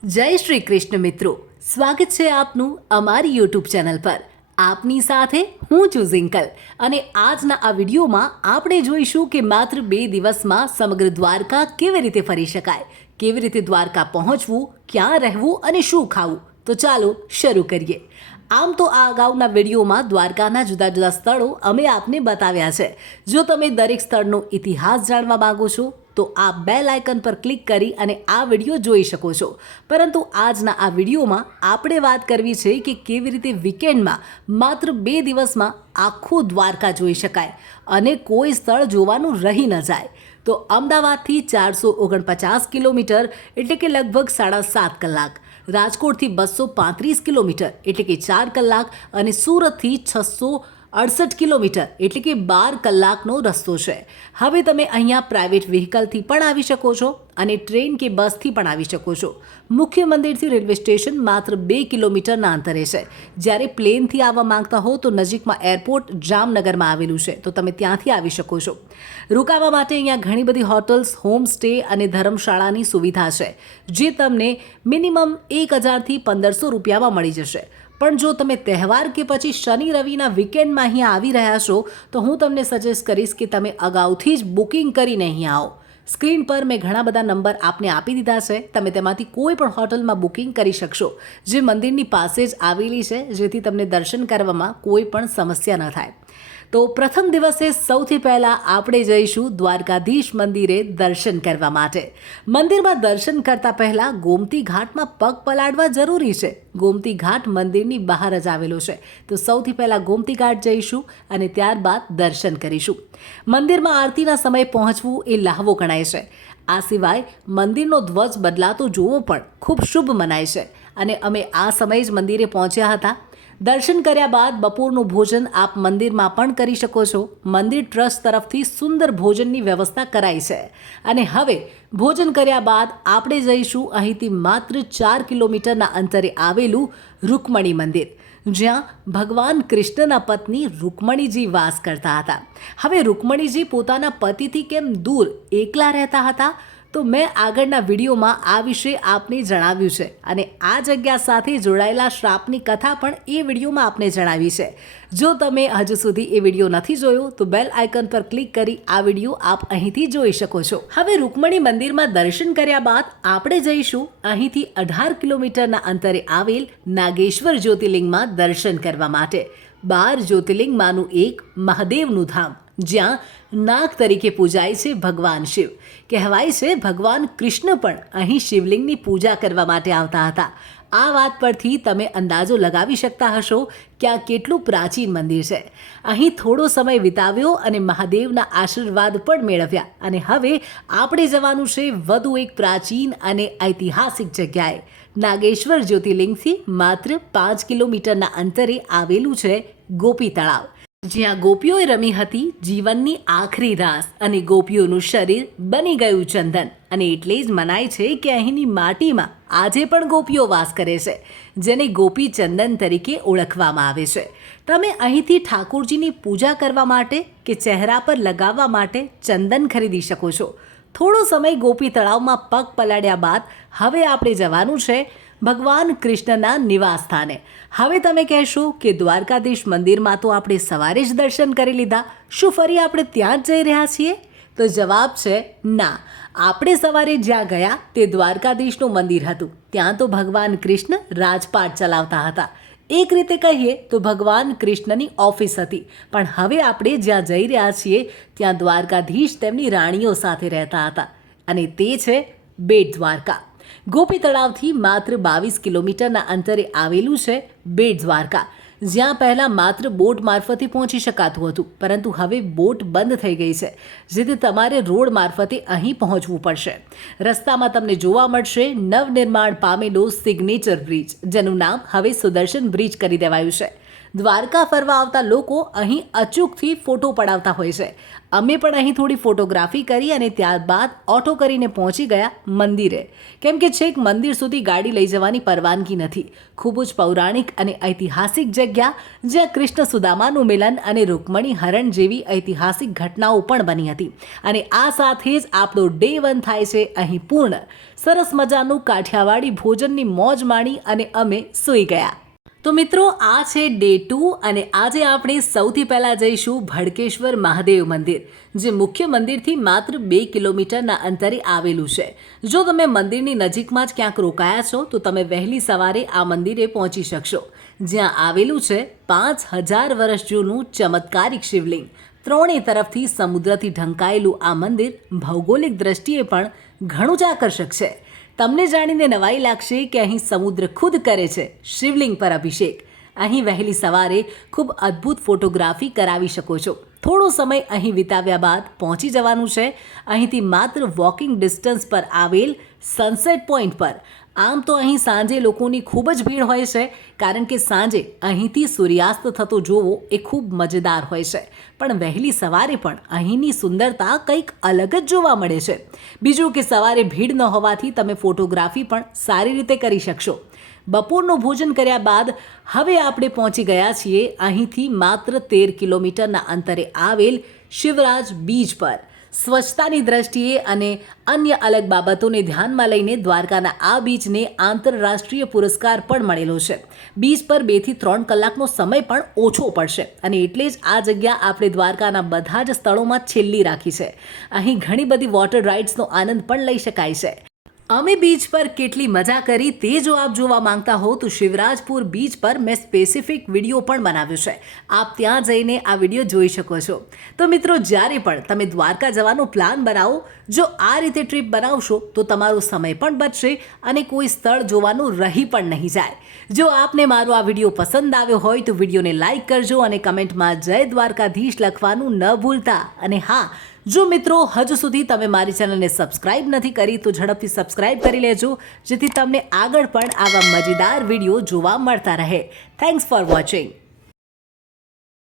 જય શ્રી કૃષ્ણ મિત્રો, સ્વાગત છે આપનું અમારી યુટ્યુબ ચેનલ પર। આપની સાથે હું છું ઝિંકલ અને આજના આ વિડીયોમાં આપણે જોઈશું કે માત્ર 2 દિવસમાં સમગ્ર દ્વારકા કેવી રીતે ફરી શકાય, કેવી રીતે દ્વારકા પહોંચવું, ક્યાં રહેવું અને શું ખાવું। તો ચાલો શરૂ કરીએ। આમ તો આ અગાઉના વિડીયોમાં દ્વારકાના જુદા જુદા સ્થળો અમે આપને બતાવ્યા છે। જો તમે દરેક સ્થળનો ઇતિહાસ જાણવા માંગો છો તો આ બેલ આઇકન પર ક્લિક કરી અને આ વિડીયો જોઈ શકો છો। પરંતુ આજના આ વિડીયોમાં આપણે વાત કરવી છે કે કેવી રીતે વીકેન્ડમાં માત્ર 2 દિવસમાં આખું દ્વારકા જોઈ શકાય અને કોઈ સ્થળ જોવાનું રહી ન જાય। તો અમદાવાદથી 449 કિલોમીટર એટલે કે લગભગ 7.5 કલાક, રાજકોટથી 235 કિલોમીટર એટલે કે 4 કલાક અને સુરતથી 668 કિલોમીટર એટલે કે 12 કલાકનો રસ્તો છે। હવે તમે અહીંયા પ્રાઇવેટ વ્હીકલથી પણ આવી શકો છો અને ટ્રેન કે બસથી પણ આવી શકો છો। મુખ્ય મંદિરથી રેલવે સ્ટેશન માત્ર 2 કિલોમીટરના અંતરે છે, જ્યારે પ્લેનથી આવવા માંગતા હો તો નજીકમાં એરપોર્ટ જામનગરમાં આવેલું છે, તો તમે ત્યાંથી આવી શકો છો। રોકાવા માટે અહીંયા ઘણી બધી હોટલ્સ, હોમ સ્ટે અને ધર્મશાળાની સુવિધા છે, જે તમને મિનિમમ 1000થી 1500 રૂપિયામાં મળી જશે। પણ જો તમે તહેવાર કે પછી શનિ રવિના વીકેન્ડમાં અહીંયા આવી રહ્યા છો તો હું તમને સજેસ્ટ કરીશ કે તમે અગાઉથી જ બુકિંગ કરીને અહીંયા આવો। સ્ક્રીન પર મેં ઘણા બધા નંબર આપને આપી દીધા છે, તમે તેમાંથી કોઈ પણ હોટલમાં બુકિંગ કરી શકશો, જે મંદિરની પાસે જ આવેલી છે, જેથી તમને દર્શન કરવામાં કોઈ પણ સમસ્યા ન થાય। તો પ્રથમ દિવસે સૌથી પહેલાં આપણે જઈશું દ્વારકાધીશ મંદિરે દર્શન કરવા માટે। મંદિરમાં દર્શન કરતાં પહેલાં ગોમતી ઘાટમાં પગ પલાળવા જરૂરી છે। ગોમતી ઘાટ મંદિરની બહાર જ આવેલો છે, તો સૌથી પહેલાં ગોમતી ઘાટ જઈશું અને ત્યારબાદ દર્શન કરીશું। મંદિરમાં આરતીના સમયે પહોંચવું એ લહાવો ગણાય છે। આ સિવાય મંદિરનો ધ્વજ બદલાતો જોવો પણ ખૂબ શુભ મનાય છે અને અમે આ સમયે જ મંદિરે પહોંચ્યા હતા। દર્શન કર્યા બાદ બપોરનું ભોજન આપ મંદિરમાં પણ કરી શકો છો। મંદિર ટ્રસ્ટ તરફથી સુંદર ભોજનની વ્યવસ્થા કરાઈ છે અને હવે ભોજન કર્યા બાદ આપણે જઈશું અહીંથી માત્ર 4 કિલોમીટરના અંતરે આવેલું રૂકમણી મંદિર, જ્યાં ભગવાન કૃષ્ણના પત્ની રૂકમણીજી વાસ કરતા હતા। હવે રૂકમણીજી પોતાના પતિથી કેમ દૂર એકલા રહેતા હતા, તો મેં આગળના વિડીયોમાં આ વિશે આપને જણાવ્યું છે અને આ જગ્યા સાથે જોડાયેલા શ્રાપની કથા પણ એ વિડીયોમાં આપને જણાવી છે। જો તમે હજુ સુધી એ વિડીયો નથી જોયો તો બેલ આઇકન પર ક્લિક કરી આ વિડીયો આપ અહીંથી જોઈ શકો છો। હવે રૂકમણી મંદિરમાં દર્શન કર્યા બાદ આપણે જઈશું અહીંથી 18 કિલોમીટરના અંતરે આવેલ નાગેશ્વર જ્યોતિર્લિંગમાં દર્શન કરવા માટે। 12 જ્યોતિર્લિંગમાંનું એક મહાદેવનું ધામ, જ્યાં નાગ તરીકે પૂજાય છે ભગવાન શિવ। કહેવાય છે ભગવાન કૃષ્ણ પણ અહીં શિવલિંગની પૂજા કરવા માટે આવતા હતા। આ વાત પરથી તમે અંદાજો લગાવી શકતા હશો કે આ કેટલું પ્રાચીન મંદિર છે। અહીં થોડો સમય વિતાવ્યો અને મહાદેવના આશીર્વાદ પણ મેળવ્યા અને હવે આપણે જવાનું છે વધુ એક પ્રાચીન અને ઐતિહાસિક જગ્યાએ। નાગેશ્વર જ્યોતિર્લિંગથી માત્ર 5 કિલોમીટરના અંતરે આવેલું છે ગોપી તળાવ, જ્યાં ગોપીઓએ રમી હતી જીવનની આખરી રાસ અને ગોપીઓનું શરીર બની ગયું ચંદન, અને એટલે જ મનાય છે કે અહીંની માટીમાં આજે પણ ગોપીઓ વાસ કરે છે, જેને ગોપી ચંદન તરીકે ઓળખવામાં આવે છે। તમે અહીંથી ઠાકોરજીની પૂજા કરવા માટે કે ચહેરા પર લગાવવા માટે ચંદન ખરીદી શકો છો। થોડો સમય ગોપી તળાવમાં પગ પલાળ્યા બાદ હવે આપણે જવાનું છે ભગવાન કૃષ્ણના નિવાસ સ્થાને। હવે તમે કહેશો કે દ્વારકાધીશ મંદિરમાં તો આપણે સવારે જ દર્શન કરી લીધા, શું ફરી આપણે ત્યાં જ જઈ રહ્યા છીએ? તો જવાબ છે ના। આપણે સવારે જ્યાં ગયા તે દ્વારકાધીશનું મંદિર હતું, ત્યાં તો ભગવાન કૃષ્ણ રાજપાટ ચલાવતા હતા। એક રીતે કહીએ તો ભગવાન કૃષ્ણની ઓફિસ હતી, પણ હવે આપણે જ્યાં જઈ રહ્યા છીએ ત્યાં દ્વારકાધીશ તેમની રાણીઓ સાથે રહેતા હતા અને તે છે બેટ દ્વારકા। ગોપી તળાવથી માત્ર 22 કિલોમીટરના અંતરે આવેલું છે બેટ દ્વારકા, જ્યાં પહેલાં માત્ર બોટ મારફતે પહોંચી શકાતું હતું, પરંતુ હવે બોટ બંધ થઈ ગઈ છે, જેથી તમારે રોડ મારફતે અહીં પહોંચવું પડશે। રસ્તામાં તમને જોવા મળશે નવનિર્માણ પામેલો સિગ્નેચર બ્રિજ, જેનું નામ હવે સુદર્શન બ્રિજ કરી દેવાયું છે। દ્વારકા ફરવા આવતા લોકો અહીં અચૂકથી ફોટો પડાવતા હોય છે. અમે પણ અહીં થોડી ફોટોગ્રાફી કરી અને ત્યારબાદ ઓટો કરીને પહોંચી ગયા મંદિરે, કેમ કે છેક મંદિર સુધી ગાડી લઈ જવાની પરવાનગી નથી. ખૂબ જ પૌરાણિક અને ઐતિહાસિક જગ્યા, જ્યાં કૃષ્ણ સુદામાનું મિલન અને રૂકમણી હરણ જેવી ઐતિહાસિક ઘટનાઓ પણ બની હતી. અને આ સાથે જ આપણો ડે 1 થાય છે અહીં પૂર્ણ. સરસ મજાનું કાઠિયાવાડી ભોજનની મોજ માણી અને અમે સૂઈ ગયા. તો મિત્રો, આ છે ડે 2 અને આજે આપણે સૌથી પહેલાં જઈશું ભડકેશ્વર મહાદેવ મંદિર, જે મુખ્ય મંદિરથી માત્ર 2 કિલોમીટરના અંતરે આવેલું છે. જો તમે મંદિરની નજીકમાં જ ક્યાંક રોકાયા છો તો તમે વહેલી સવારે આ મંદિરે પહોંચી શકશો, જ્યાં આવેલું છે 5000 વર્ષ જૂનું ચમત્કારિક શિવલિંગ. ત્રણેય તરફથી સમુદ્રથી ઢંકાયેલું આ મંદિર ભૌગોલિક દ્રષ્ટિએ પણ ઘણું જ આકર્ષક છે. તમને જાણીને નવાઈ લાગશે કે અહીં સમુદ્ર ખુદ કરે છે શિવલિંગ પર અભિષેક. અહીં વહેલી સવારે ખૂબ અદ્ભુત ફોટોગ્રાફી કરાવી શકો છો. થોડો સમય અહીં વિતાવ્યા બાદ પહોંચી જવાનું છે અહીંથી માત્ર વોકિંગ ડિસ્ટન્સ પર આવેલ સનસેટ પોઈન્ટ પર. આમ તો અહીં સાંજે લોકોની ખૂબ જ ભીડ હોય છે, કારણ કે સાંજે અહીંથી સૂર્યાસ્ત થતો જોવો એ ખૂબ મજેદાર હોય છે. પણ વહેલી સવારે પણ અહીંની સુંદરતા કંઈક અલગ જ જોવા મળે છે. બીજું કે સવારે ભીડ ન હોવાથી તમે ફોટોગ્રાફી પણ સારી રીતે કરી શકશો. બપોરનું ભોજન કર્યા બાદ હવે આપણે પહોંચી ગયા છીએ અહીંથી માત્ર 13 કિલોમીટરના અંતરે આવેલ શિવરાજ બીચ પર. સ્વચ્છતાની દ્રષ્ટિએ અને અન્ય અલગ બાબતોને ધ્યાનમાં લઈને દ્વારકાના આ બીચને આંતરરાષ્ટ્રીય પુરસ્કાર પણ મળેલો છે. બીચ પર 2 થી 3 કલાકનો સમય પણ ઓછો પડશે અને એટલે જ આ જગ્યા આપણે દ્વારકાના બધા જ સ્થળોમાં છેલ્લી રાખી છે. અહીં ઘણી બધી વોટર રાઇડ્સનો આનંદ પણ લઈ શકાય છે. અમે બીચ પર કેટલી મજા કરી તે જો આપ જોવા માંગતા હો તો શિવરાજપુર બીચ પર મેં સ્પેસિફિક વિડીયો પણ બનાવ્યો છે. આપ ત્યાં જઈને આ વિડીયો જોઈ શકો છો. તો મિત્રો, જ્યારે પણ તમે દ્વારકા જવાનો પ્લાન બનાવો, જો આ રીતે ટ્રીપ બનાવશો તો તમારો સમય પણ બચશે અને કોઈ સ્થળ જોવાનું રહી પણ નહીં જાય. જો આપને મારો આ વિડીયો પસંદ આવ્યો હોય તો વિડીયોને લાઇક કરજો અને કમેન્ટમાં જય દ્વારકાધીશ લખવાનું ન ભૂલતા. અને હા, જો મિત્રો હજુ સુધી તમે મારી ચેનલને સબસ્ક્રાઇબ નથી કરી તો ઝડપથી સબસ્ક્રાઇબ કરી લેજો, જેથી તમને આગળ પણ આવા મજેદાર વિડીયો જોવા મળતા રહે. Thanks for watching.